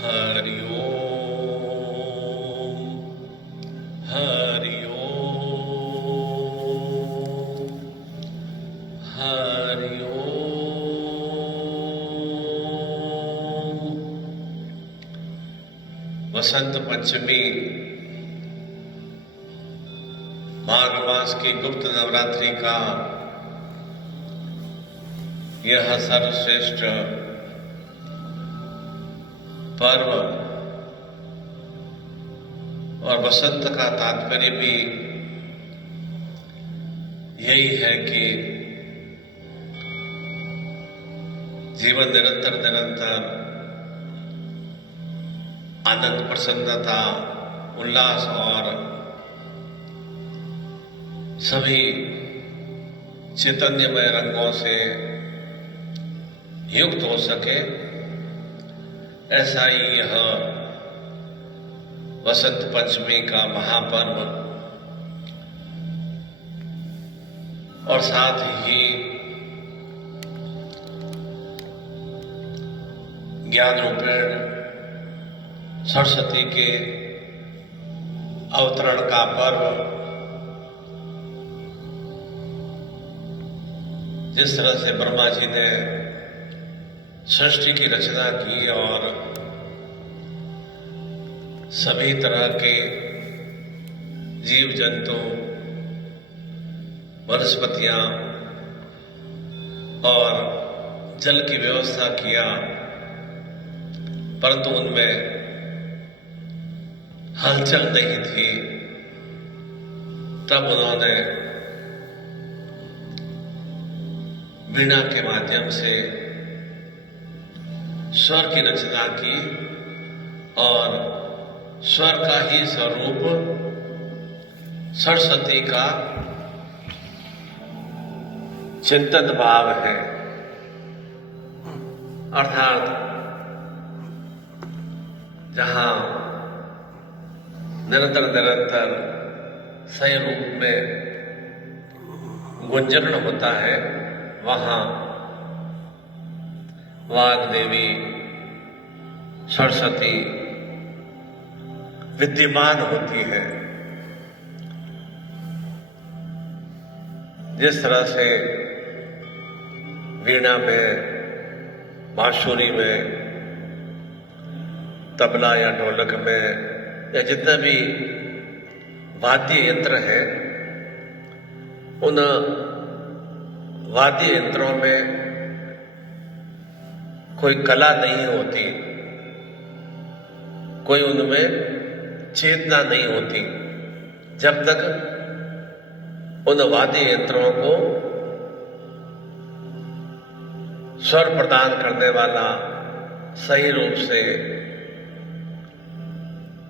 हरि ओम हरि ओम हरि ओम। वसंत पंचमी माघ मास की गुप्त नवरात्रि का यह सर्वश्रेष्ठ पर्व और वसंत का तात्पर्य भी यही है कि जीवन निरंतर निरंतर आनंद, प्रसन्नता, उल्लास और सभी चैतन्यमय रंगों से युक्त हो सके, ऐसा ही यह वसंत पंचमी का महापर्व और साथ ही ज्ञान रूपेण सरस्वती के अवतरण का पर्व, जिस तरह से ब्रह्मा जी ने सृष्टि की रचना की और सभी तरह के जीव जंतु, वनस्पतियां और जल की व्यवस्था किया, परंतु उनमें हलचल नहीं थी। तब उन्होंने वीणा के माध्यम से स्वर की रचना की और स्वर का ही स्वरूप सरस्वती का चिंतन भाव है, अर्थात जहां निरंतर निरंतर सही रूप में गुंजरण होता है, वहां वाग देवी सरस्वती विद्यमान होती है। जिस तरह से वीणा में, बांसुरी में, तबला या ढोलक में या जितने भी वाद्य यंत्र हैं, उन वाद्य यंत्रों में कोई कला नहीं होती, कोई उनमें चेतना नहीं होती, जब तक उन वाद्य यंत्रों को स्वर प्रदान करने वाला सही रूप से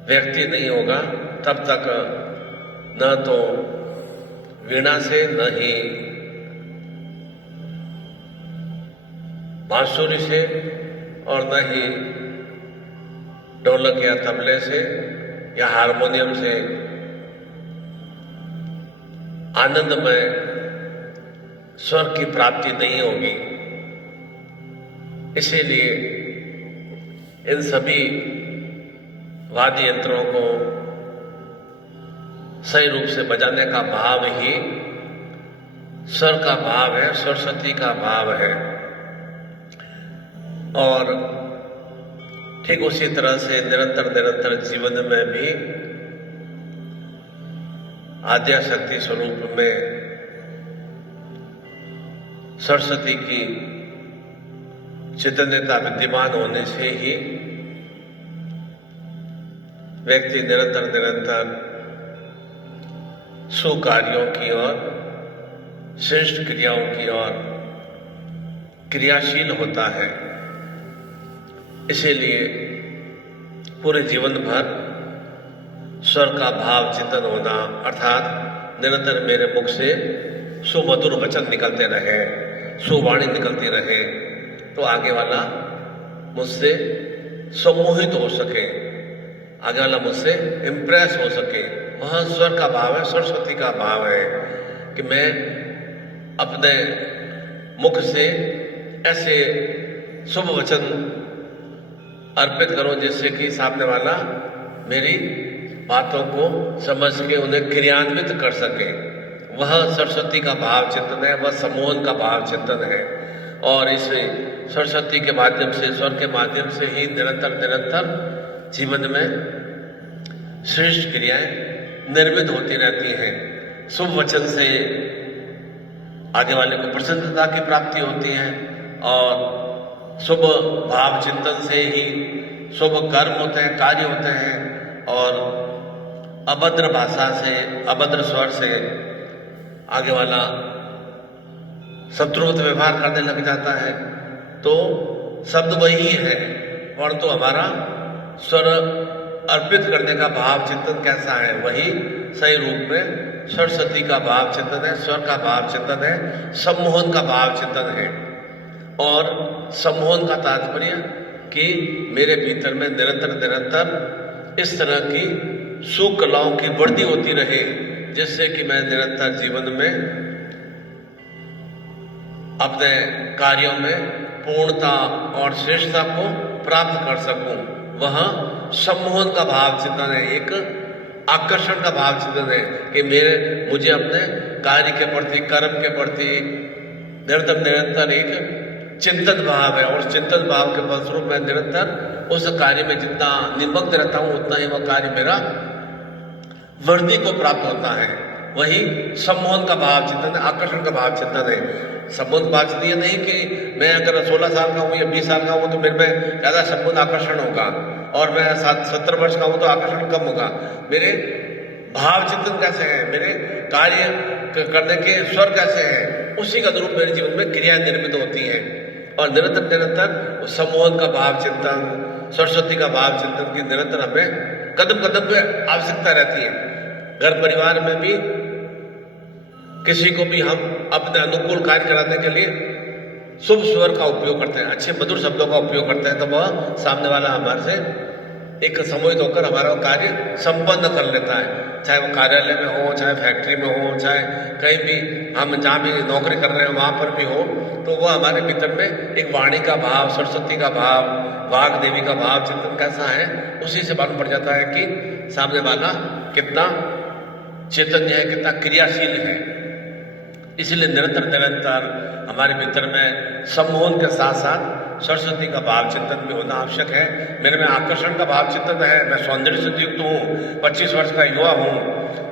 व्यक्ति नहीं होगा, तब तक न तो वीणा से, न ही बांसुरी से और न ही ढोलक या तबले से या हारमोनियम से आनंदमय स्वर की प्राप्ति नहीं होगी। इसीलिए इन सभी वाद्य यंत्रों को सही रूप से बजाने का भाव ही स्वर का भाव है, सरस्वती का भाव है। और ठीक उसी तरह से निरंतर निरंतर जीवन में भी आद्याशक्ति स्वरूप में सरस्वती की चैतन्यता विद्यमान होने से ही व्यक्ति निरंतर निरंतर सुकार्यों की ओर, श्रेष्ठ क्रियाओं की ओर क्रियाशील होता है। इसीलिए पूरे जीवन भर स्वर का भाव चिंतन होना, अर्थात निरंतर मेरे मुख से सुमधुर वचन निकलते रहे, सुवाणी निकलती रहे, तो आगे वाला मुझसे सम्मोहित हो सके, आगे वाला मुझसे इम्प्रेस हो सके। वहाँ स्वर का भाव है, सरस्वती का भाव है कि मैं अपने मुख से ऐसे शुभ वचन अर्पित करूं, जिससे कि सामने वाला मेरी बातों को समझ के उन्हें क्रियान्वित कर सके। वह सरस्वती का भाव चिंतन है, वह सम्मोहन का भाव चिंतन है। और इस सरस्वती के माध्यम से, स्वर के माध्यम से ही निरंतर निरंतर जीवन में श्रेष्ठ क्रियाएं निर्मित होती रहती हैं। शुभ वचन से आगे वाले को प्रसन्नता की प्राप्ति होती है और शुभ भाव चिंतन से ही शुभ कर्म होते हैं, कार्य होते हैं। और अभद्र भाषा से, अभद्र स्वर से आगे वाला शत्रुवत व्यवहार करने लग जाता है। तो शब्द वही है, परंतु हमारा स्वर अर्पित करने का भाव चिंतन कैसा है, वही सही रूप में सरस्वती का भाव चिंतन है, स्वर का भाव चिंतन है, सम्मोहन का भाव चिंतन है। और सम्मोहन का तात्पर्य कि मेरे भीतर में निरंतर निरंतर इस तरह की सुकलाओं की वृद्धि होती रहे, जिससे कि मैं निरंतर जीवन में अपने कार्यों में पूर्णता और श्रेष्ठता को प्राप्त कर सकूं। वह सम्मोहन का भाव चिंतन है, एक आकर्षण का भाव चिंतन है कि मुझे अपने कार्य के प्रति, कर्म के प्रति निरंतर निरंतर एक चिंतन भाव है। और चिंतन भाव के फलस्वरूप मैं निरंतर उस कार्य में जितना निमग्न रहता हूं, उतना ही वह कार्य मेरा वृद्धि को प्राप्त होता है। वही सम्मोहन का भाव चिंतन है, आकर्षण का भाव चिंतन है। सम्मोहन भाव चिंतन नहीं कि मैं अगर 16 साल का हूँ या 20 साल का हूँ तो मेरे में ज़्यादा सम्मोहन आकर्षण होगा, और मैं 70 वर्ष का हूँ तो आकर्षण कम होगा। मेरे भाव चिंतन कैसे है, मेरे कार्य करने के स्वर कैसे हैं, उसी का अनुरूप मेरे जीवन में क्रियाएं निर्मित होती हैं। और निरंतर निरंतर सम्मोहन का भाव चिंतन, सरस्वती का भाव चिंतन की निरंतर हमें कदम कदम पे आवश्यकता रहती है। घर परिवार में भी किसी को भी हम अपने अनुकूल कार्य कराने के लिए शुभ स्वर का उपयोग करते हैं, अच्छे मधुर शब्दों का उपयोग करते हैं, तो वह सामने वाला हमारे से एक सम्मोहित होकर हमारा कार्य संपन्न कर लेता है। चाहे वो कार्यालय में हो, चाहे फैक्ट्री में हो, चाहे कहीं भी हम जहाँ भी नौकरी कर रहे हैं वहाँ पर भी हो, तो वह हमारे भीतर में एक वाणी का भाव, सरस्वती का भाव, वाग देवी का भाव चिंतन कैसा है, उसी से मालूम पड़ जाता है कि सामने वाला कितना चैतन्य है, कितना क्रियाशील है। इसलिए निरंतर निरंतर हमारे भीतर में सम्मोहन के साथ साथ सरस्वती का भाव चिंतन भी होना आवश्यक है। मेरे में आकर्षण का भाव चिंतन है, मैं सौंदर्य से युक्त हूँ, 25 वर्ष का युवा हूँ,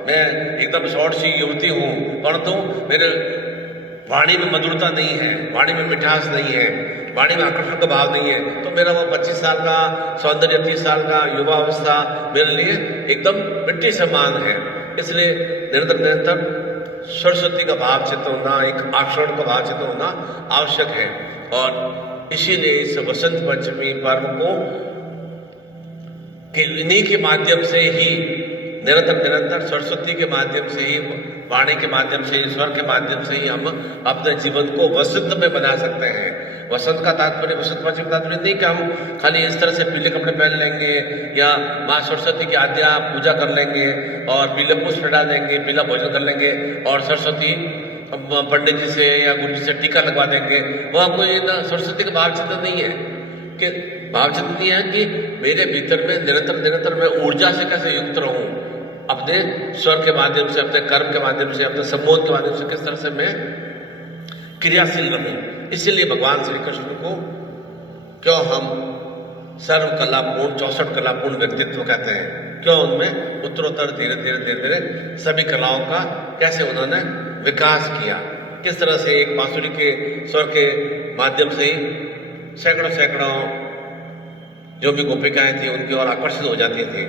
मैं एकदम शॉर्ट सी युवती हूँ, परंतु मेरे वाणी में मधुरता नहीं है, वाणी में मिठास नहीं है, वाणी में आकर्षण का भाव नहीं है, तो मेरा वो 25 साल का सौंदर्य, 30 साल का युवा अवस्था मेरे लिए एकदम मिट्टी समान है। इसलिए निरंतर निरंतर सरस्वती का भाव चिंतन होना, एक आकर्षण का भाव चिंतन होना आवश्यक है। और इसीलिए इस वसंत पंचमी पर्व को इन्हीं के माध्यम से ही निरंतर निरंतर सरस्वती के माध्यम से ही, वाणी के माध्यम से, ईश्वर के माध्यम से ही हम अपने जीवन को वसंत में बना सकते हैं। वसंत का तात्पर्य, वसंत पंचमी का तात्पर्य नहीं कि हम खाली इस तरह से पीले कपड़े पहन लेंगे या माँ सरस्वती की आद्या पूजा कर लेंगे और पीले पुष्प चढ़ा देंगे, पीला भोजन कर लेंगे और सरस्वती पंडित जी से या गुरु जी से टीका लगवा देंगे। वह कोई ना सरस्वती का भाव चिंतन नहीं है। कि भाव चिंतन यह है कि मेरे भीतर में निरंतर निरंतर मैं ऊर्जा से कैसे युक्त रहूं, अपने स्वर के माध्यम से, अपने कर्म के माध्यम से, अपने सम्मोहन के माध्यम से किस तरह से मैं क्रियाशील रहूं। इसीलिए भगवान श्री कृष्ण को क्यों हम सर्व कलापूर्ण, 64 कलापूर्ण व्यक्तित्व कहते हैं, क्यों उनमें उत्तरोत्तर धीरे धीरे धीरे धीरे सभी कलाओं का कैसे उन्होंने विकास किया, किस तरह से एक बांसुरी के स्वर के माध्यम से ही सैकड़ों सैकड़ों जो भी गोपिकाएं थी उनकी ओर आकर्षित हो जाती थी।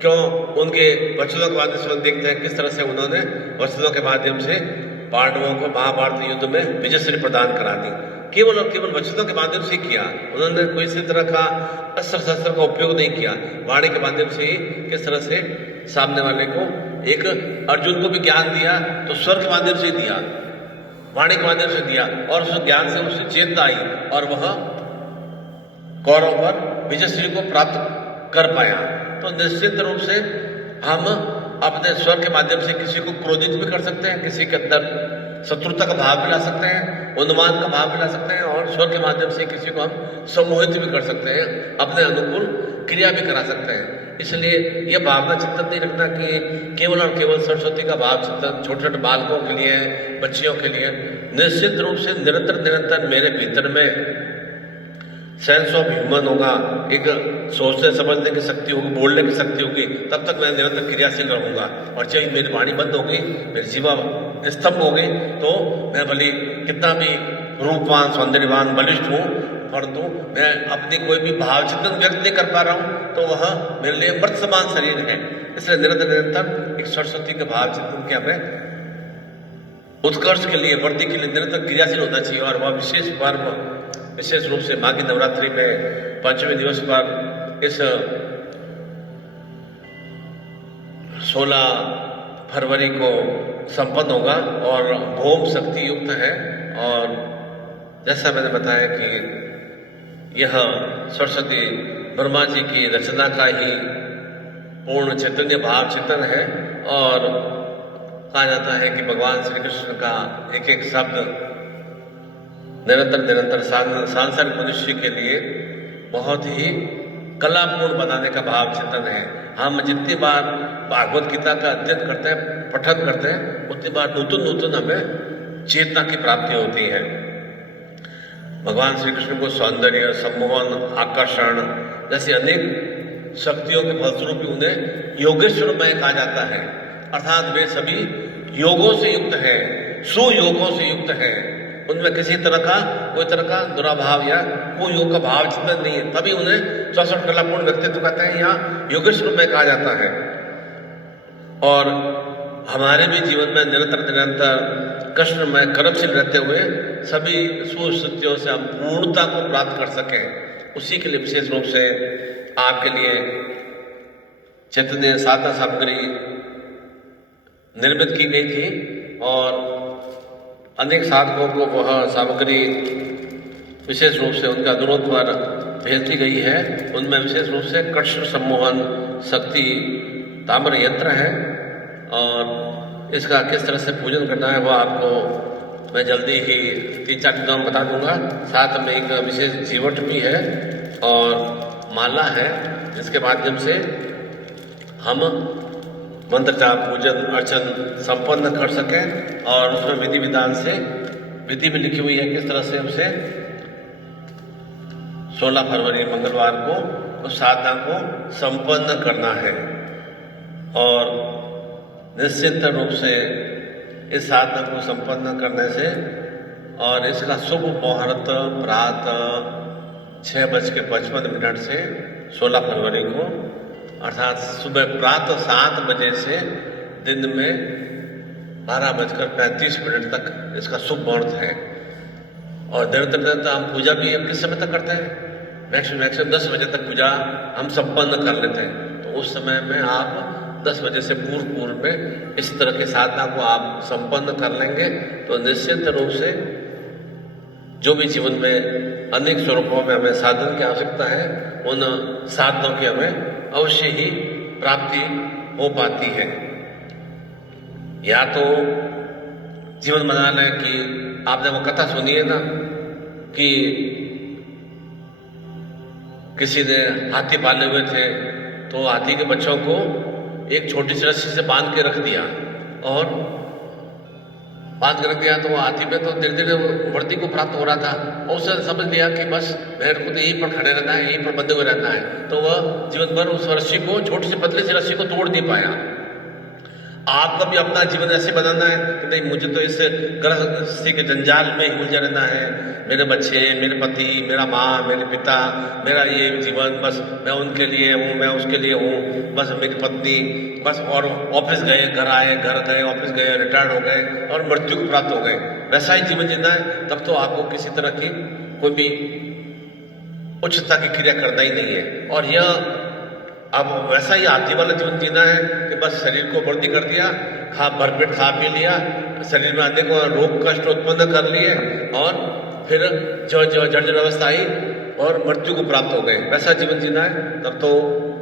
क्यों उनके वचनों के माध्यम से हम देखते हैं किस तरह से उन्होंने वचनों के माध्यम से पांडवों को महाभारत युद्ध में विजयश्री प्रदान करा दी। केवल और केवल वचनों के माध्यम से किया, उन्होंने कोई इसी तरह का अस्त्र शस्त्र का उपयोग नहीं किया। वाणी के माध्यम से ही किस तरह से सामने वाले को, एक अर्जुन को भी ज्ञान दिया तो स्वर के माध्यम से ही दिया, वाणी के माध्यम से दिया, और उस ज्ञान से उसे चेतना आई और वह कौरव पर विजयश्री को प्राप्त कर पाया। तो निश्चित रूप से हम अपने स्वर के माध्यम से किसी को क्रोधित भी कर सकते हैं, किसी के अंदर शत्रुता का भाव भी ला सकते हैं, उन्माद का भाव भी ला सकते हैं, और स्वर के माध्यम से किसी को हम सम्मोहित भी कर सकते हैं, अपने अनुकूल क्रिया भी करा सकते हैं। इसलिए यह भावना चिंतन नहीं रखना कि केवल और केवल सरस्वती का भाव चिंतन छोटे छोटे बालकों के लिए, बच्चियों के लिए। निश्चित रूप से निरंतर निरंतर मेरे भीतर में सेंस ऑफ ह्यूमन होगा, एक सोचने समझने की शक्ति होगी, बोलने की शक्ति होगी, तब तक मैं निरंतर क्रियाशील रहूंगा। और जब मेरी वाणी बंद होगी, मेरी जीवा स्तंभ हो गई, तो मैं भले कितना भी रूपवान सौंदर्यवान बलिष्ठ हूँ, परंतु मैं अपनी कोई भी भाव चिंतन व्यक्त नहीं कर पा रहा हूँ, तो वह मेरे लिए मृत समान शरीर है। इसलिए निरंतर निरंतर एक सरस्वती के भाव चिंतन के हमें उत्कर्ष के लिए, वृद्धि के लिए निरंतर क्रियाशील होना चाहिए। और वह विशेष पर्व, विशेष रूप से माँ की नवरात्रि में 5वें दिवस पर इस 16 फरवरी को संपन्न होगा और भौम शक्ति युक्त है। और जैसा मैंने बताया कि यह सरस्वती ब्रह्मा जी की रचना का ही पूर्ण चैतन्य भाव चिंतन है। और कहा जाता है कि भगवान श्री कृष्ण का एक एक शब्द निरंतर निरंतर सांसारिक मनुष्य के लिए बहुत ही कलापूर्ण बनाने का भाव चिंतन है। हम जितनी बार भागवत गीता का अध्ययन करते हैं, पठन करते हैं, उतनी बार नूतन नूतन हमें चेतना की प्राप्ति होती है। भगवान श्री कृष्ण को सौंदर्य, सम्मोहन, आकर्षण जैसी अनेक शक्तियों के फलस्वरूप भी उन्हें योगेश्वर में कहा जाता है। अर्थात वे सभी योगों से युक्त है, सुयोगों से युक्त है। उनमें किसी तरह का कोई तरह का दुराभाव या कोई योग का भाव चिंतन नहीं है, तभी उन्हें 64 कलापूर्ण व्यक्तित्व कहते हैं या योगेश्वर में कहा जाता है। और हमारे भी जीवन में निरंतर निरंतर कृष्ण में कर्मशील रहते हुए सभी सुस्थितियों से हम पूर्णता को प्राप्त कर सकें, उसी के लिए विशेष रूप से आपके लिए चैतन्य साधना सामग्री निर्मित की गई थी। और अनेक साधकों को वह सामग्री विशेष रूप से उनका अनुरोध पर भेज दी गई है। उनमें विशेष रूप से कृष्ण सम्मोहन शक्ति ताम्र यंत्र है, और इसका किस तरह से पूजन करना है वह आपको मैं जल्दी ही 3-4 दिनों में बता दूंगा। साथ में एक विशेष जीवट भी है और माला है, जिसके माध्यम से हम मंत्र जाप, पूजन अर्चन संपन्न कर सकें। और उसमें विधि विधान से विधि भी लिखी हुई है किस तरह से उसे 16 फरवरी मंगलवार को उस साधना को संपन्न करना है। और निश्चित रूप से इस साधना को संपन्न करने से और इसका शुभ मुहूर्त प्रातः 6:55 से 16 फरवरी को, अर्थात सुबह प्रातः 7 बजे से दिन में 12:35 तक इसका शुभ मुहूर्त है। और निरंतर हम पूजा भी हम किस समय तक करते हैं? मैक्सिमम 10 बजे तक पूजा हम संपन्न कर लेते हैं। तो उस समय में आप 10 बजे से पूर्व में इस तरह की साधना को आप संपन्न कर लेंगे तो निश्चित रूप से जो भी जीवन में अनेक स्वरूपों में हमें साधन की आवश्यकता है, उन साधनों की हमें अवश्य ही प्राप्ति हो पाती है। या तो जीवन बना लें कि आपने वो कथा सुनी है ना कि किसी ने हाथी पाले हुए थे, तो हाथी के बच्चों को एक छोटी सी रस्सी से बांध के रख दिया, और बांध के रख दिया तो वो हाथी पे तो धीरे धीरे वृद्धि को प्राप्त हो रहा था, और उसने समझ लिया कि बस मेरे को तो यहीं पर खड़े रहना है, यहीं पर बंधे हुए रहना है। तो वह जीवन भर उस रस्सी को, छोटी सी पतली सी रस्सी को तोड़ नहीं पाया। आपको भी अपना जीवन ऐसे बनाना है कि नहीं, मुझे तो इस गृहस्थी के जंजाल में ही उलझा रहना है। मेरे बच्चे, मेरे पति, मेरा माँ, मेरे पिता, मेरा ये जीवन, बस मैं उनके लिए हूँ, मैं उसके लिए हूँ, बस मेरी पत्नी, बस। और ऑफिस गए, घर आए, घर गए, ऑफिस गए, रिटायर्ड हो गए और मृत्यु को प्राप्त हो गए, वैसा ही जीवन जीना है। तब तो आपको किसी तरह की कोई भी उच्चता की क्रिया करना ही नहीं है। और यह अब वैसा ही हाथी वाला जीवन जीना है कि बस शरीर को वृद्धि कर दिया, भरपेट खा पी लिया, शरीर में अनेकों रोग कष्ट उत्पन्न कर लिए, और फिर जो जर्जर अवस्था आई और मृत्यु को प्राप्त हो गए, वैसा जीवन जीना है। तब तो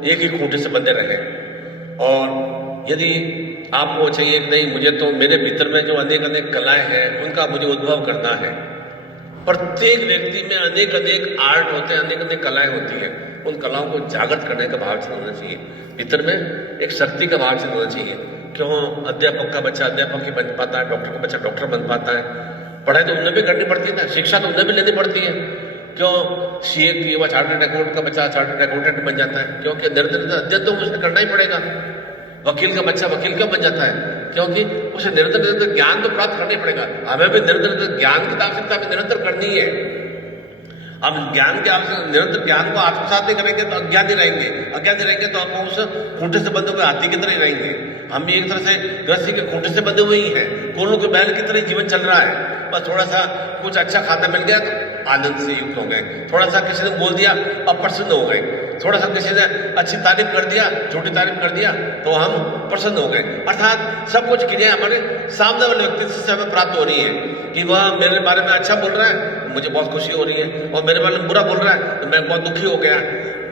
एक ही खूंटे से बंधे रहे। और यदि आपको चाहिए कि नहीं, मुझे तो मेरे भीतर में जो अनेक अनेक कलाएं हैं उनका मुझे उद्भव करना है। प्रत्येक व्यक्ति में अनेक अनेक आर्ट होते हैं, अनेक अनेक कलाएं होती हैं। उन कलाओं को जागृत करने का भाव होना चाहिए। भीतर में एक शक्ति का भाव होना चाहिए। क्यों अध्यापक का बच्चा अध्यापक ही बन पाता है, डॉक्टर का बच्चा डॉक्टर बन पाता है। पढ़ाई तो उन्हें भी करनी पड़ती है ना, शिक्षा तो उन्हें भी लेनी पड़ती है। क्यों सीए की वह चार्टर्ड अकाउंटेंट का बच्चा चार्टर्ड अकाउंटेंट बन जाता है? क्योंकि निरंतर अध्ययन तो उसे करना ही पड़ेगा। वकील का बच्चा वकील क्यों बन जाता है? क्योंकि उसे निरंतर निरंतर ज्ञान तो प्राप्त करना ही पड़ेगा। हमें भी निरंतर ज्ञान की आवश्यकता भी निरंतर करनी है। हम ज्ञान के आवश्यक निरंतर ज्ञान को आत्मसात नहीं करेंगे तो अज्ञानी रहेंगे। अज्ञानी रहेंगे तो हम उस खूंटे से बंधे हुए हाथी की तरह ही रहेंगे। हम भी एक तरह से रस्सी के खूंटे से बंधे हुए ही हैं। कोलों के बैल की तरह जीवन चल रहा है। बस थोड़ा सा कुछ अच्छा खाना मिल गया तो आनंद से युक्त हो गए, थोड़ा सा किसी ने बोल दिया अब प्रसन्न हो गए, थोड़ा सा किसी ने अच्छी तारीफ कर दिया, छोटी तारीफ कर दिया तो हम प्रसन्न हो गए। अर्थात सब कुछ क्रिया हमारे सामने वाले व्यक्ति से हमें प्राप्त हो रही है कि वह मेरे बारे में अच्छा बोल रहा है, मुझे बहुत खुशी हो रही है, और मेरे बारे में बुरा बोल रहा है तो मैं बहुत दुखी हो गया।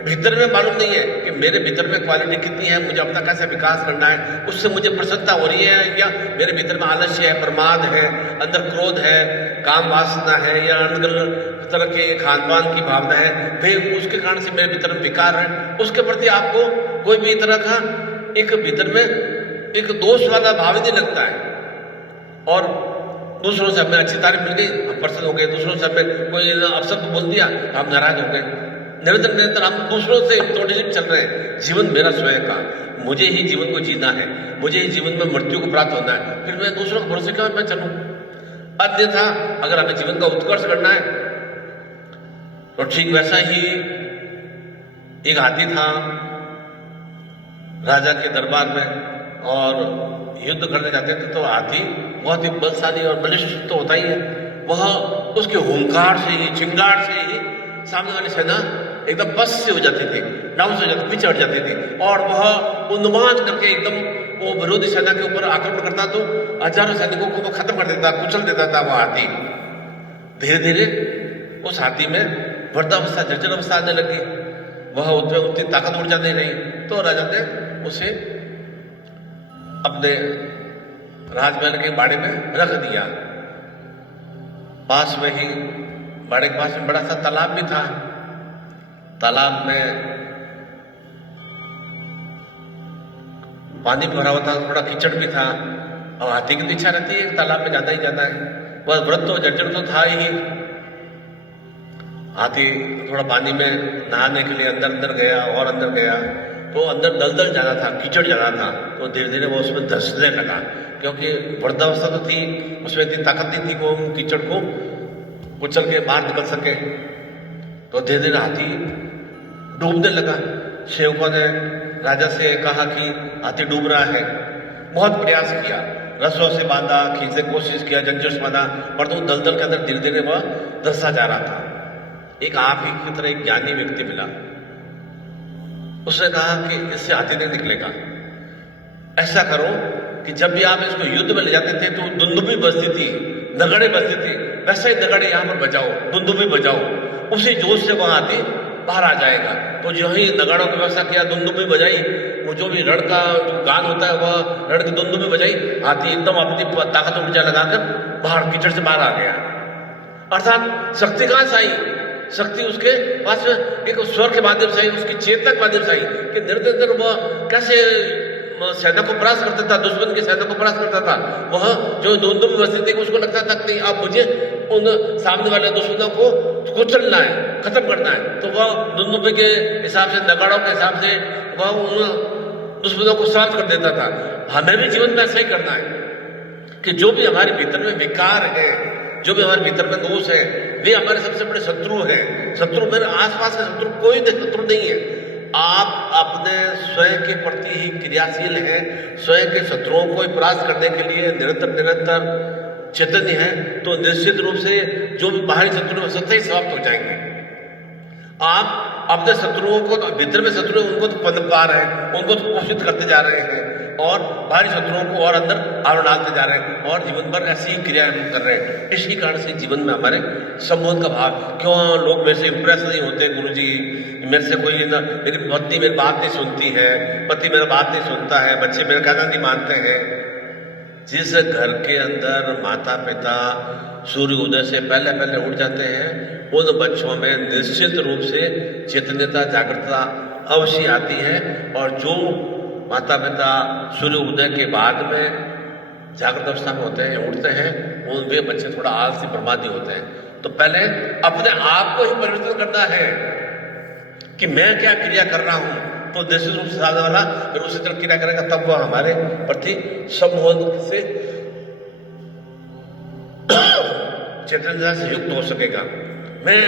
भीतर में मालूम नहीं है कि मेरे भीतर में क्वालिटी कितनी है, मुझे अपना कैसे विकास करना है, उससे मुझे प्रसन्नता हो रही है, या मेरे भीतर में आलस्य है, प्रमाद है, अंदर क्रोध है, काम वासना है, या अलग तरह के खान पान की भावना है, वे उसके कारण से मेरे भीतर में विकार है। उसके प्रति आपको कोई भी तरह का एक भीतर में एक दोष वाला भाव ही नहीं लगता है। और दूसरों से हमें अच्छी तारीफ मिल गई, हम प्रसन्न हो गए। दूसरों से हमें कोई अपशब्द बोल दिया, हम नाराज हो गए। निरंतर निरंतर हम दूसरों से इंट्रोड्यूस चल रहे हैं। जीवन मेरा स्वयं का, मुझे ही जीवन को जीना है, मुझे ही जीवन में मृत्यु को प्राप्त होना है, फिर मैं दूसरों के भरोसे क्यों मैं चलूं? अन्यथा अगर हमें जीवन का उत्कर्ष करना है तो ठीक वैसा ही एक हाथी था राजा के दरबार में और युद्ध करने जाते थे तो हाथी बहुत ही बलशाली और बलिष्ठ तो होता ही है। वह उसके हुंकार से ही, चिंगार से ही सामने वाली सेना एकदम बस से हो जाती थी, डाउन से हो जाती, पीछे हट जाती थी, और वह उन्माद करके एकदम वो विरोधी सेना के ऊपर आक्रमण करता तो हजारों सैनिकों को वो खत्म कर देता, कुचल देता था वह हाथी। धीरे धीरे उस हाथी में वृद्धावस्था, जर्जर अवस्था आने लगी, वह उतनी ताकत उड़ जाने रही। तो राजा ने उसे अपने राजमहल के बाड़े में रख दिया। पास में ही बाड़े के पास में बड़ा सा तालाब भी था। तालाब में पानी भरा हुआ था, थोड़ा कीचड़ भी था, और हाथी की इच्छा रहती है तालाब में जाना ही जाना है। वह व्रत तो जर्जर तो था ही। हाथी थोड़ा पानी में नहाने के लिए अंदर अंदर गया और अंदर गया तो अंदर दलदल जाना था, कीचड़ जाना था, तो धीरे धीरे वो उसमें धंसने लगा, क्योंकि वृद्धावस्था तो थी, उसमें इतनी ताकत नहीं थी कि वो कीचड़ को कुचल के बाहर निकल सके। तो धीरे धीरे हाथी डूबने लगा। सेवकों ने राजा से कहा कि हाथी डूब रहा है। बहुत प्रयास किया, रस्सों से बांधा, खींचने की कोशिश किया, जंजीर से बांधा, पर तो दलदल के अंदर धीरे धीरे वह धंसा जा रहा था। एक आप ही की तरह एक ज्ञानी व्यक्ति मिला, उसने कहा कि इससे हाथी नहीं निकलेगा। ऐसा करो कि जब भी आप इसको युद्ध में ले जाते थे तो दुंदुभी बजती थी, नगड़े बजती थी, वैसे ही नगड़े यहां पर बजाओ, दुंदुभी बजाओ, उसी जोश से वह हाथी बाहर आ जाएगा। तो जो ही नगाड़ों की व्यवस्था किया, दुंदुभी बजाई, वो जो भी रण का जो गान होता है वह रण की दुंदुभी बजाई, हाथी एकदम अपनी ताकत ऊर्जा लगाकर बाहर कीचड़ से बाहर आ गया। अर्थात शक्ति कहां से आई? शक्ति उसके पास एक स्वर के माध्यम से आई, उसकी चेतन के माध्यम से आई कि निरंतर वह कैसे सेना को परास्त करता था, दुश्मन की सेना को परास्त करता था। वह जो दुंदुभी बजती थी उसको लगता था कि अब मुझे उन सामने वाले दुश्मनों को कुचलना है, खत्म करना है। तो वह दुंदुभी के हिसाब से, नगाड़ों के हिसाब से वह उन दुश्मनों को शांत कर देता था। हमें भी जीवन में ऐसा ही करना है कि जो भी हमारे भीतर में विकार है, जो भी हमारे भीतर में दोष है, वे हमारे सबसे बड़े शत्रु हैं। शत्रु मेरे आसपास के शत्रु कोई शत्रु नहीं है। आप अपने स्वयं के प्रति ही क्रियाशील हैं। स्वयं के शत्रुओं को परास्त करने के लिए निरंतर चैतन्य है, तो निश्चित रूप से जो भी बाहरी शत्रु सत्य ही समाप्त हो जाएंगे। आप अपने शत्रुओं को, भीतर में शत्रु उनको तो पनपा रहे हैं, उनको तो पोषित करते जा रहे हैं, और बाहरी शत्रुओं को और अंदर आवरण डालते जा रहे हैं और जीवन भर ऐसी ही क्रिया हम कर रहे हैं। इसी कारण से जीवन में हमारे संबोध का भाव, क्यों लोग मेरे से इंप्रेस नहीं होते गुरुजी, मेरे से कोई ना, मेरी पत्नी मेरी बात नहीं सुनती है, पति मेरा बात नहीं सुनता है, बच्चे मेरा कहना नहीं मानते हैं। जिस घर के अंदर माता पिता सूर्य उदय से पहले पहले उठ जाते हैं, उन बच्चों में निश्चित रूप से चेतन्यता जागृतता अवश्य आती है। और जो माता पिता सूर्य उदय के बाद में जागृत अवस्था में होते हैं, उठते हैं, उन वे बच्चे थोड़ा आलसी प्रमादी होते हैं। तो पहले अपने आप को ही परिवर्तन करना है कि मैं क्या क्रिया कर रहा हूं, तो निश्चित रूप से साधने वाला फिर उसी तरह क्रिया करेगा, तब वह हमारे प्रति संबोध से चेतनता से युक्त हो सकेगा। मैं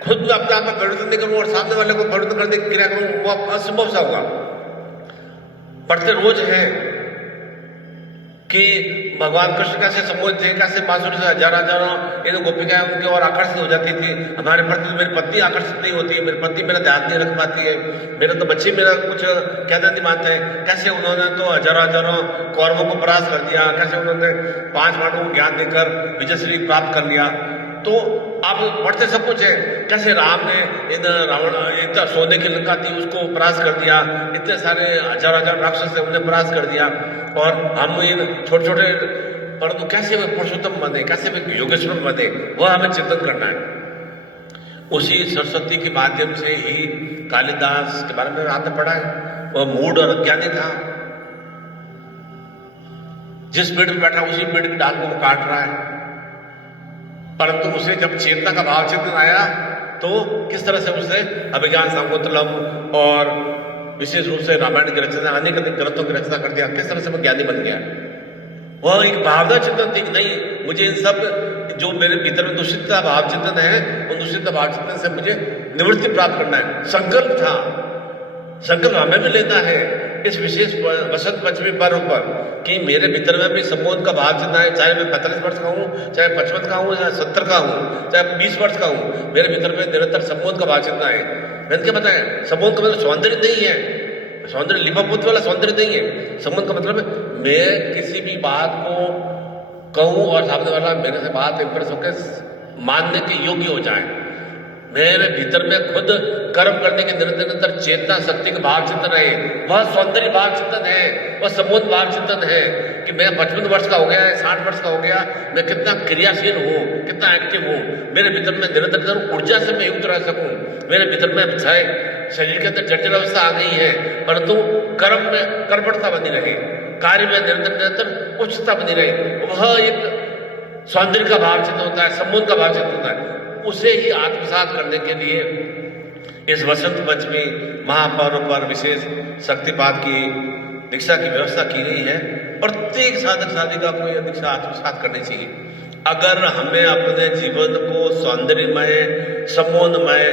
खुद अपने आप में परिवर्तन नहीं करूं और सामने वाले को परिवर्तन करने की क्रिया करूं, वो असंभव सा होगा। पढ़ते रोज है कि भगवान कृष्ण कैसे संबोधित थे, कैसे बांसुरी से हजारों इन गोपिकाएं उनके और आकर्षित हो जाती थी। हमारे प्रति मेरी पत्नी आकर्षित नहीं होती है, मेरी पत्नी मेरा ध्यान नहीं रख पाती है, मेरे तो बच्चे मेरा कुछ कहना नहीं मानते हैं। कैसे उन्होंने तो हजारों कौरवों को परास्त कर दिया, कैसे उन्होंने 5 पांडवों को ज्ञान देकर विजयश्री प्राप्त कर लिया। तो आप पढ़ते सब कुछ है, कैसे राम ने इन रावण इतना सोने की लंका थी उसको परास्त कर दिया, इतने सारे हजार राक्षस थे उन्हें परास्त कर दिया। और हम इन छोटे छोटे, परंतु कैसे वे पुरुषोत्तम बने, कैसे वे योगेश्वर बने, वह हमें चिंतन करना है। उसी सरस्वती के माध्यम से ही कालिदास के बारे में आपने पढ़ा है, वह मूढ़ और अज्ञानी था। जिस पेड़ पर बैठा उसी पेड़ की डाल को वो काट रहा है, परंतु उसे जब चेतना का भाव चिंतन आया तो किस तरह से उसने अभिज्ञान शाकुंतलम और विशेष रूप से रामायण की रचना, अनेक ग्रंथों की रचना कर दिया। किस तरह से वो ज्ञानी बन गया। वह एक भावना चिंतन थी, नहीं मुझे इन सब जो मेरे भीतर में दूषितता भाव चिंतन है, उन दूषितता भाव चिंतन से मुझे निवृत्ति प्राप्त करना है। संकल्प था, संकल्प हमें भी लेना है इस विशेष वसंत पंचमी पर्व पर कि मेरे भीतर में भी संबोध का भाव चिंतन है। चाहे मैं 45 वर्ष का हूँ, चाहे 55 का हूँ, चाहे 70 का हूँ, चाहे 20 वर्ष का हूँ, मेरे भीतर में निरंतर संबोध का भाव चिंतन है। मैंने क्या बताया, संबोध का मतलब सौंदर्य नहीं है, सौंदर्य लिपापोत वाला सौंदर्य नहीं है। संबंध का मतलब है मैं किसी भी बात को कहूं और सामने वाला मेरे से बात इंप्रेस होकर मानने के योग्य हो जाए। मेरे भीतर में खुद कर्म करने के निरंतर चेतना शक्ति का भाव चिंतन है, वह सौंदर्य भाव चिंतन है, वह संबोध भाव चिंतन है कि मैं 55 वर्ष का हो गया है, 60 वर्ष का हो गया, मैं कितना क्रियाशील हूँ, कितना एक्टिव हूँ, मेरे भीतर में निरंतर ऊर्जा से मैं युक्त रह सकूँ। मेरे भीतर में शरीर के अंदर जटिल अवस्था आ गई है, परंतु कर्म में कर्मठता बनी रहे, कार्य में निरंतर उच्चता बनी रहे, वह एक सौंदर्य का भाव चिंतन होता है, संबोध का भाव चिंतन होता है। उसे ही आत्मसात करने के लिए इस वसंत पंचमी महापर्व पर विशेष शक्तिपात की दीक्षा की व्यवस्था की गई है। प्रत्येक साधक साधिका को यह दीक्षा आत्मसात करनी चाहिए। अगर हमें अपने जीवन को सौंदर्यमय, संबोधमय,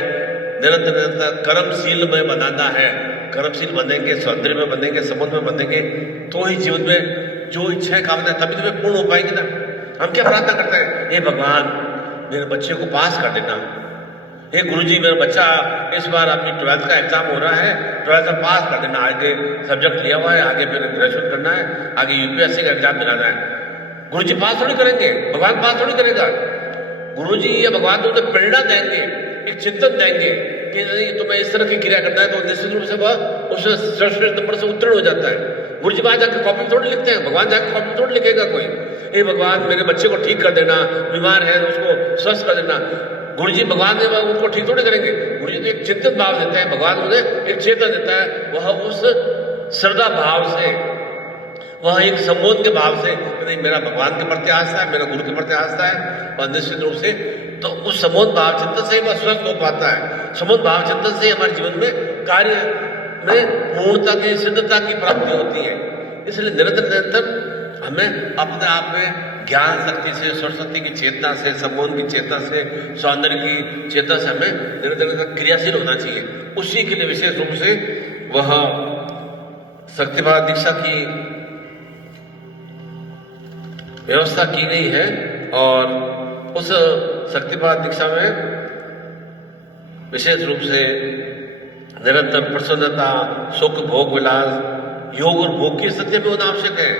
निरंतर कर्मशीलमय बनाना है, कर्मशील बनेंगे, सौंदर्य में बनेंगे, संबंध में बनेंगे, तो ही जीवन में जो इच्छाएं कामना तभी तो वे पूर्ण हो पाएंगे ना। हम क्या प्रार्थना करते हैं, हे भगवान मेरे बच्चे को पास कर देना, हे गुरुजी मेरा बच्चा इस बार अपनी 12th का एग्जाम हो रहा है, 12th में पास कर देना, आगे सब्जेक्ट लिया हुआ है, आगे फिर ग्रेजुएट करना है, आगे यूपीएससी का एग्जाम दिलाना है। गुरुजी पास थोड़ी करेंगे, भगवान पास थोड़ी करेगा। गुरुजी या भगवान तो उन्हें प्रेरणा देंगे, एक चिंतन देंगे कि नहीं तुम्हें इस तरह की क्रिया करना है, तो निश्चित रूप से वह उस सर्वश्रेष्ठ नंबर से उत्तीर्ण हो जाता है। गुरुजी बाहर जाकर कॉपी थोड़ी लिखते हैं, भगवान जाकर कॉपी थोड़ी लिखेगा कोई, हे भगवान मेरे बच्चे को ठीक कर देना, बीमार है तो उसको स्वस्थ कर देना। गुरुजी भगवान ने उनको ठीक थोड़ी करेंगे, गुरुजी तो एक चिंतित भाव देते हैं, भगवान उन्हें एक चेतन देता है, वह उस श्रद्धा भाव से, वह एक संबोध के भाव से, नहीं मेरा भगवान के प्रति आस्था है, मेरा गुरु के प्रति आस्था है, और निश्चित रूप से तो उस संबोध भाव चिंतन से वह स्वस्थ हो पाता है। संबोध भाव चिंतन से हमारे जीवन में कार्य में पूर्णता की, सिद्धता की प्राप्ति होती है। इसलिए निरंतर हमें अपने आप में ज्ञान शक्ति से, सरस्वती की चेतना से, संबोध की चेतना से, सौंदर्य की चेतना से हमें निरंतर क्रियाशील होना चाहिए। उसी के लिए विशेष रूप से वह शक्तिपात दीक्षा की व्यवस्था की गई है। और उस शक्तिपात दीक्षा में विशेष रूप से निरंतर प्रसन्नता, सुख, भोग विलास, योग और भोग की स्थिति में होना आवश्यक है।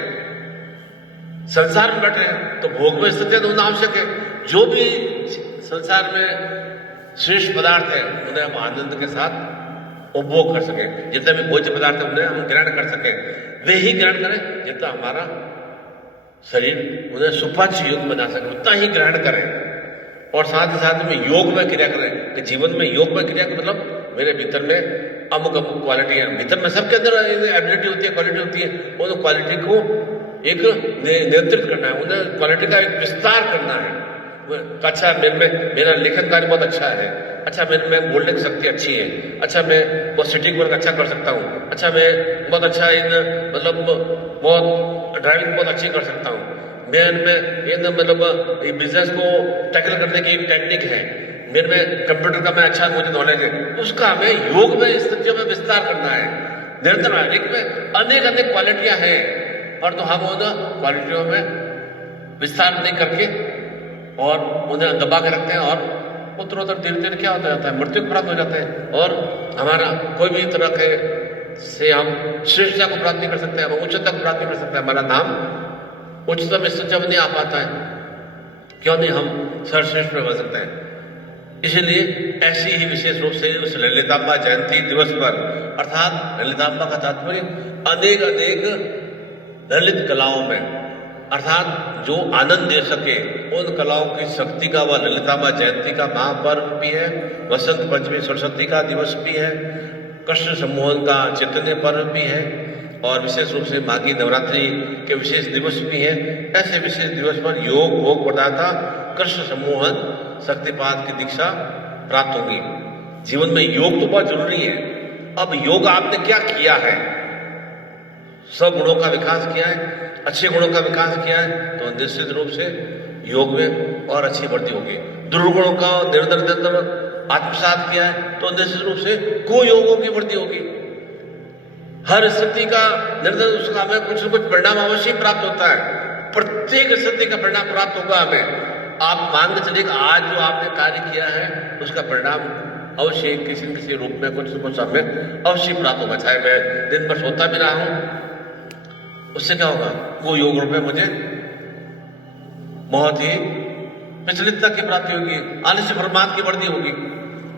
संसार में बैठे तो भोग में स्थिति होना आवश्यक है। जो भी संसार में श्रेष्ठ पदार्थ है उन्हें हम आनंद के साथ उपभोग कर सके, जितने भी भोज्य पदार्थ है उन्हें हम ग्रहण कर सके, वे ही ग्रहण करें जितना हमारा शरीर उन्हें सुपाच्य योग बना सके, उतना ही ग्रहण करें। और साथ ही साथ में योग में क्रिया करें कि जीवन में योग में क्रिया का मतलब मेरे भीतर में अमुक अमुक क्वालिटी है, भीतर में सबके अंदर एबिलिटी होती है, क्वालिटी होती है, उन क्वालिटी को एक नियंत्रित करना है, उन्हें क्वालिटी का एक विस्तार करना है। अच्छा मेरा लेखन कार्य बहुत अच्छा है, अच्छा मैं बोलने की शक्ति अच्छी है, अच्छा मैं बहुत सिटिंग वर्क अच्छा कर सकता हूँ, अच्छा मैं बहुत अच्छा मतलब बहुत ड्राइविंग बहुत अच्छी कर सकता हूँ, मैं मतलब बिजनेस को टैकल करने की टेक्निक है, मेरे में कंप्यूटर का मैं अच्छा मुझे नॉलेज है, उसका हमें योग में स्थितियों में विस्तार करना है। निरंतर एक में अनेक क्वालिटियां हैं, और तो हम उन क्वालिटियों में विस्तार नहीं करके और उन्हें दबा के रखते हैं, और उत्तरोत्तर धीरे धीरे क्या होता जाता है, मृत्यु प्राप्त हो जाते हैं, और हमारा कोई भी तरह के से हम श्रेष्ठता को प्राप्त नहीं कर सकते, हम उच्चता को प्राप्त नहीं कर सकते, हमारा नाम उच्चतम स्थिति में नहीं आ पाता है। क्यों नहीं हम सर्वश्रेष्ठ में बन सकते हैं? इसलिए ऐसी ही विशेष रूप से उस ललितांबा जयंती दिवस पर, अर्थात ललितांबा का तात्पर्य अनेक ललित कलाओं में, अर्थात जो आनंद दे सके उन कलाओं की शक्ति का वह ललितांबा जयंती का महापर्व भी है, वसंत पंचमी सरस्वती का दिवस भी है, कृष्ण सम्मोहन का चैतन्य पर्व भी है, और विशेष रूप से माघी नवरात्रि के विशेष दिवस भी है। ऐसे विशेष दिवस पर योग भोग प्रदाता कृष्ण सम्मोहन शक्तिपात की दीक्षा प्राप्त होगी। जीवन में योग तो बहुत जरूरी है। अब योग आपने क्या किया है? सब गुणों का विकास किया है, अच्छे गुणों का विकास किया है, तो निश्चित रूप से योग में और अच्छी वृद्धि होगी। दुर्गुणों का निरंतर आत्मसात किया है तो निश्चित रूप से कुयोगों की वृद्धि होगी। हर स्थिति का निरंतर उसका हमें कुछ न कुछ परिणाम अवश्य प्राप्त होता है, प्रत्येक स्थिति का परिणाम प्राप्त होगा हमें। आप मान के चलिए आज जो आपने कार्य किया है उसका परिणाम अवश्य किसी न किसी रूप में कुछ न कुछ हमें अवश्य प्राप्त होगा। चाहे मैं दिन भर सोता भी रहा हूं, उससे क्या होगा, वो योग रूप में मुझे बहुत ही विचलितता की प्राप्ति होगी, आलस्य प्रमाद की वृद्धि होगी।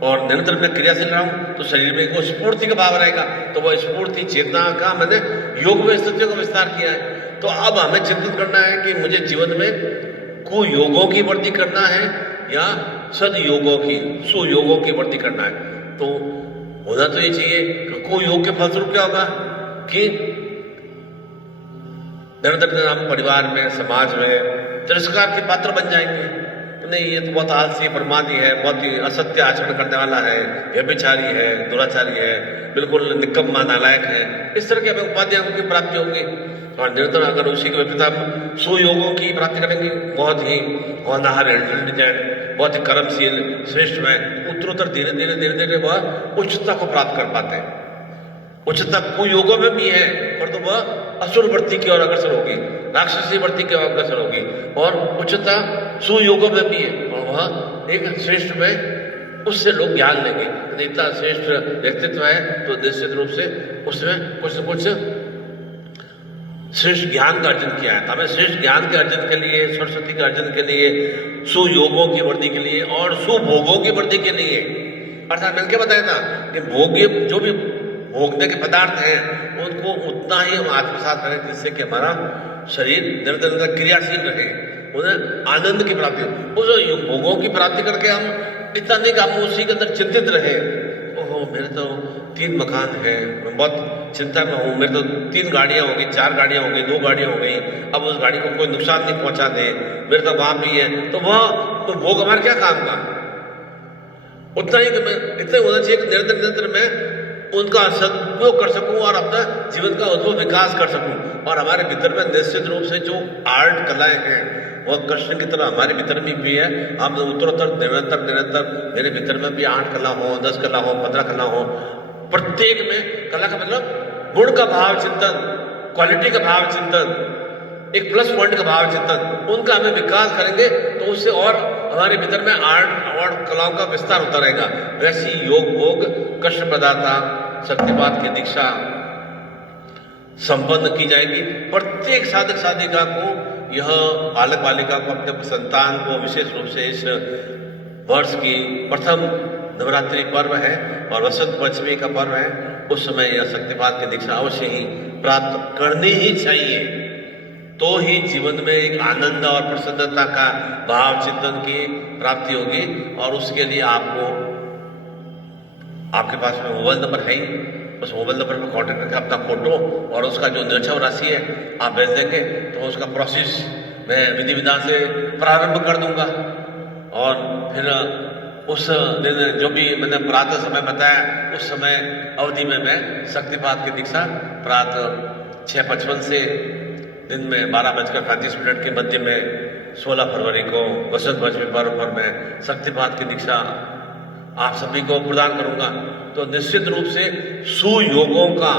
और निरंतर मैं क्रियाशील रहा हूं तो शरीर में वो स्फूर्ति का भाव रहेगा, तो वह स्फूर्ति चेतना का मैंने योग में स्थितियों का विस्तार किया है। तो अब हमें चिंतन करना है कि मुझे जीवन में कुयोगों की वृद्धि करना है या सदयोगों की, सुयोगों की वृद्धि करना है। तो होना तो ये चाहिए कि कुयोग के फलस्वरूप क्या होगा कि निरंतर हम परिवार में, समाज में तिरस्कार के पात्र बन जाएंगे। नहीं, ये तो बहुत आलसी प्रमादी है, बहुत ही असत्य आचरण करने वाला है, व्यभिचारी है, दुराचारी है, बिल्कुल निकम्मा नालायक है, इस तरह की हमें उपाधियों की प्राप्ति होगी। और निरंतर अगर उसी के विपरीत हम सुयोगों की प्राप्ति करेंगे, बहुत ही होनहार, इंटेलिजेंट, बहुत ही कर्मशील, श्रेष्ठ में उत्तरोत्तर धीरे धीरे वह उच्चता को प्राप्त कर पाते हैं। उच्चता कुयोगों में भी है, पर तो वह असुर वृत्ति की ओर अग्रसर होगी, राक्षसी वृत्ति की ओर अग्रसर होगी, और उच्चता सुयोगों में भी है, और वह एक श्रेष्ठ में उससे लोग ज्ञान लेंगे। इतना श्रेष्ठ व्यक्तित्व है तो निश्चित रूप से उसमें कुछ न कुछ श्रेष्ठ ज्ञान का अर्जन किया है। तो हमें श्रेष्ठ ज्ञान के अर्जन के लिए, सरस्वती के अर्जन के लिए, सुयोगों की वृद्धि के लिए और सुभोगों की वृद्धि के लिए, अर्थात मैंने क्या बताया था कि भोग्य जो भी भोगने के पदार्थ हैं उनको उतना ही हम आत्मसात करें जिससे कि हमारा शरीर निरंतर क्रियाशील रहे, उन्हें आनंद की प्राप्ति हो। उस भोगों की प्राप्ति करके हम इतना नहीं कि हम उसी के अंदर चिंतित रहे, ओहो मेरे तो 3 मकान है, मैं बहुत चिंता में हूँ, मेरे तो 3 गाड़ियाँ हो गई, 4 गाड़ियाँ हो गई, 2 गाड़ियाँ हो गई, अब उस गाड़ी को कोई नुकसान नहीं पहुंचा दे, मेरे तो वहां भी है, तो वह तो भोग हमारे क्या काम का? उतना ही इतना होना चाहिए कि निरंतर मैं उनका सदुपयोग कर सकूं और अपना जीवन का उद्भव विकास कर सकूं। और हमारे भीतर में निश्चित रूप से जो आर्ट कलाएं हैं वह कृष्ण की तरह हमारे भीतर में भी है। हम उत्तरोत्तर निरंतर मेरे भीतर में भी 8 कला हो, 10 कला हो, 15 कला हो, प्रत्येक में कला का मतलब गुण का भाव चिंतन, क्वालिटी का भाव चिंतन, एक प्लस पॉइंट का भाव चिंतन, उनका हमें विकास करेंगे तो उससे और हमारे भीतर में आर्ट और कलाओं का विस्तार होता रहेगा। वैसी योग भोग, कृष्ण प्रदाता, शक्तिपात की दीक्षा, संपन्न की जाएगी। प्रत्येक साधक साधिका को यह बालक बालिका को अपने संतान को विशेष रूप से इस वर्ष की प्रथम नवरात्रि पर्व है और वसंत पंचमी का पर्व है, उस समय यह शक्तिपात की दीक्षा अवश्य ही प्राप्त करनी ही चाहिए। तो ही जीवन में एक आनंद और प्रसन्नता का भाव चिंतन की प्राप्ति होगी। और उसके लिए आपको, आपके पास में मोबाइल नंबर है ही, उस मोबाइल नंबर पर कॉन्टेक्ट करके अपना फोटो और उसका जो निर्णय राशि है आप भेज देंगे तो उसका प्रोसेस मैं विधि विधान से प्रारंभ कर दूंगा। और फिर उस दिन जो भी मैंने प्रातः समय बताया उस समय अवधि में मैं शक्तिपात की दीक्षा प्रातः 6:55 से दिन में 12:35 के मध्य में 16 फरवरी को वसंत पंचमी पर्व पर मैं शक्तिपात की दीक्षा आप सभी को प्रदान करूंगा। तो निश्चित रूप से सुयोगों का,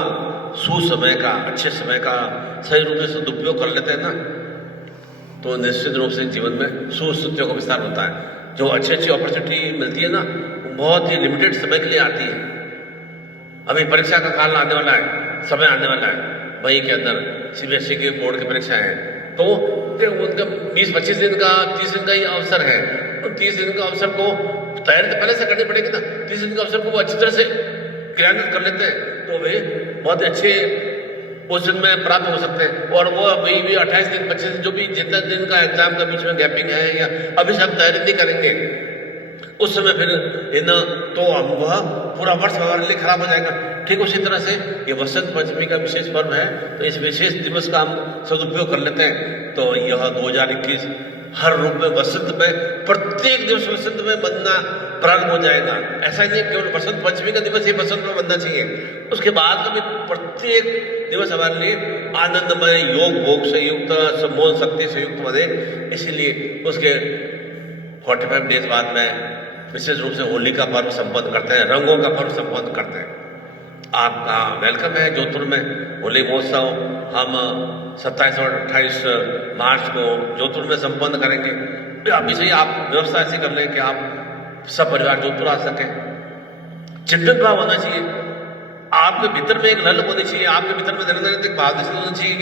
सुसमय का, अच्छे समय का सही रूप से सदुपयोग कर लेते हैं ना, तो निश्चित रूप से जीवन में सुस्थितियों का विस्तार होता है। जो अच्छी अच्छी अपॉर्चुनिटी मिलती है ना, बहुत ही लिमिटेड समय के लिए आती है। अभी परीक्षा का काल आने वाला है, समय आने वाला है, मई के अंदर सीबीएसई की बोर्ड की परीक्षा है, तो उनका 20-25 दिन का, 30 दिन का ही अवसर है। तो 30 दिन का अवसर को तैयारी तो पहले से करनी पड़ेगी ना। 30 दिन का अवसर को वो अच्छी तरह से क्रियान्वित कर लेते हैं तो वे बहुत अच्छे पोजिशन में प्राप्त हो सकते हैं। और वो अभी भी 28 दिन, 25 दिन, जो भी जितना दिन का एग्जाम का बीच में गैपिंग है या अभी से हम तैयारी नहीं करेंगे, उस समय फिर इन तो वह पूरा वर्ष हमारे लिए खराब हो जाएगा। ठीक उसी तरह से ये वसंत पंचमी का विशेष पर्व है, तो इस विशेष दिवस का हम सदुपयोग कर लेते हैं। तो यह 2021 हर रूप में वसंत में, प्रत्येक दिवस वसंत में बनना प्रारंभ हो जाएगा। ऐसा नहीं केवल वसंत पंचमी का दिवस ही वसंत में बनना चाहिए, उसके बाद का भी प्रत्येक दिवस हमारे लिए आनंदमय, योग भोग से युक्त, सम्मोहन शक्ति से युक्त बने। इसीलिए उसके 45 डेज बाद में विशेष रूप से होली का पर्व संपन्न करते हैं, रंगों का पर्व संपन्न करते हैं। आपका वेलकम है जोधपुर में होली महोत्सव हम 27 और 28 मार्च को जोधपुर में संपन्न करेंगे। अभी से ही आप व्यवस्था ऐसी कर लें कि आप सब परिवार जोधपुर आ सकें। चिंतन भाव होना चाहिए, आपके भीतर में एक ललक होनी चाहिए, आपके भीतर में निरंतर एक भाव होनी चाहिए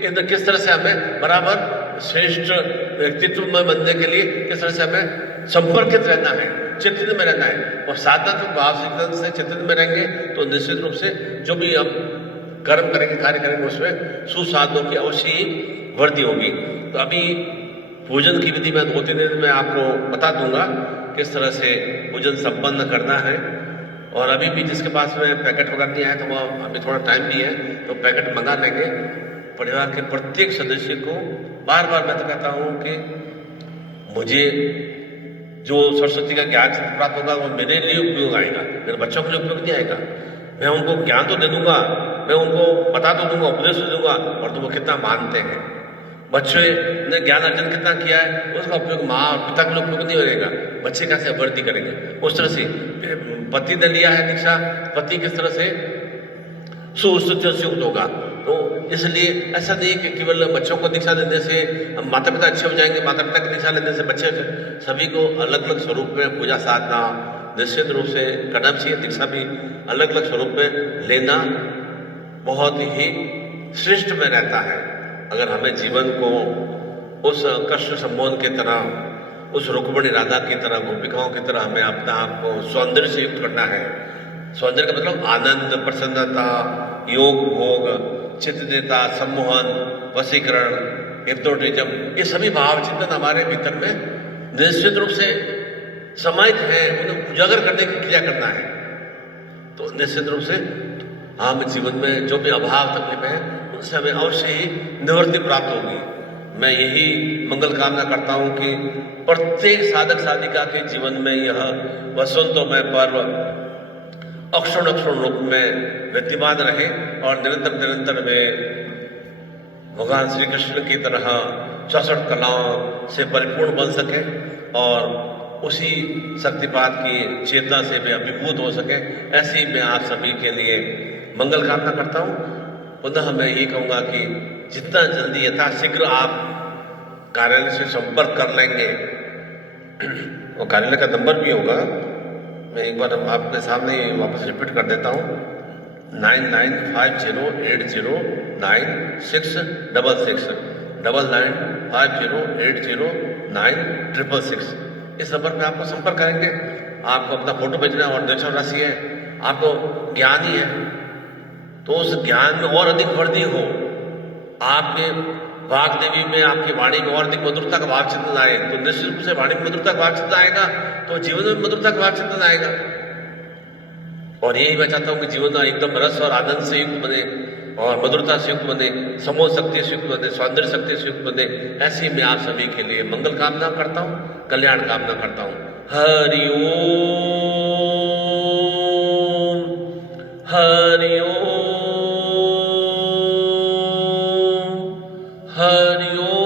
कि किस तरह से हमें बराबर श्रेष्ठ व्यक्तित्व में बनने के लिए किस तरह से हमें संपर्कित रहना है, चिंतन में रहना है। और साधनात्मक भाव से चिंतन में रहेंगे तो निश्चित रूप से जो भी हम कर्म करेंगे, कार्य करेंगे, उसमें सुसाधनों की अवश्य ही वृद्धि होगी। तो अभी पूजन की विधि मैं 2-3 दिन में आपको बता दूंगा किस तरह से पूजन संपन्न करना है। और अभी भी जिसके पास में पैकेट वगैरह नहीं आया तो वह अभी थोड़ा टाइम भी है तो पैकेट मंगा लेंगे। परिवार के प्रत्येक सदस्य को बार बार मैं तो कहता हूँ कि मुझे जो सरस्वती का ज्ञान प्राप्त होगा वो मेरे लिए उपयोग आएगा, मेरे बच्चों के लिए उपयोग नहीं आएगा। मैं उनको ज्ञान तो दे दूंगा, मैं उनको बता तो दूंगा, उपदेश दे दूंगा, और तो वो कितना मानते हैं। बच्चे ने ज्ञान अर्जन कितना किया है उसका उपयोग माँ और पिता के लिए उपयोग नहीं होगा, बच्चे कैसे वृद्धि करेंगे। उस तरह से पति ने लिया है दीक्षा, पति किस तरह से सुस्थितियों से युक्त होगा। तो इसलिए ऐसा नहीं कि केवल बच्चों को दीक्षा देने से माता पिता अच्छे हो जाएंगे, माता पिता की दीक्षा लेने से बच्चे, सभी को अलग अलग स्वरूप में पूजा साधना निश्चित रूप से करना चाहिए। दीक्षा भी अलग अलग स्वरूप में लेना बहुत ही श्रेष्ठ में रहता है। अगर हमें जीवन को उस कृष्ण सम्मोहन की तरह, उस रुक्मिणी राधा की तरह, गोपिकाओं की तरह हमें अपना आप को सौंदर्य से युक्त करना है। सौंदर्य का मतलब आनंद, प्रसन्नता, योग भोग, चित्तता, सम्मोहन, वशीकरण, हिप्नोटिज्म, ये सभी भाव चिंतन हमारे भीतर में निश्चित रूप से समाहित है, उन्हें उजागर करने की क्रिया करना है। तो निश्चित रूप से हम जीवन में जो भी अभाव तकलीफ है उनसे हमें अवश्य ही निवृत्ति प्राप्त होगी। मैं यही मंगल कामना करता हूं कि प्रत्येक साधक साधिका के जीवन में यह वसंतोमय पर्व अक्षुण अक्षुण रूप में विद्यमान रहे और निरंतर निरंतर वे भगवान श्री कृष्ण की तरह 64 कलाओं से परिपूर्ण बन सके और उसी शक्तिपात की चेतना से वे अभिभूत हो सके। ऐसी मैं आप सभी के लिए मंगल कामना करता हूँ। पुनः मैं ये कहूँगा कि जितना जल्दी यथाशीघ्र आप कार्यालय से संपर्क कर लेंगे, और कार्यालय का नंबर भी होगा, मैं एक बार आपके सामने वापस रिपीट कर देता हूँ, 995080 99508096। इस नंबर पे आपको संपर्क करेंगे। आपको अपना फोटो भेजना और नक्षत्र राशि है, आपको ज्ञान ही है, तो उस ज्ञान में और अधिक वृद्धि हो, आपके वाग देवी में, आपकी वाणी में और अधिक मधुरता का भाव चिंतन आए, तो निश्चित रूप से वाणी में मधुरता का भाव चिंतन आएगा, तो जीवन में मधुरता का भाव चिंतन आएगा। और यही मैं चाहता हूं कि जीवन एकदम रस और आनंद से युक्त बने और मधुरता से युक्त बने, समोह शक्ति से युक्त बने, सौंदर्य शक्ति से युक्त बने। ऐसी मैं आप सभी के लिए मंगल कामना करता हूं, कल्याण कामना करता हूं। हरि ओम, हरि ओम, हरि ओम।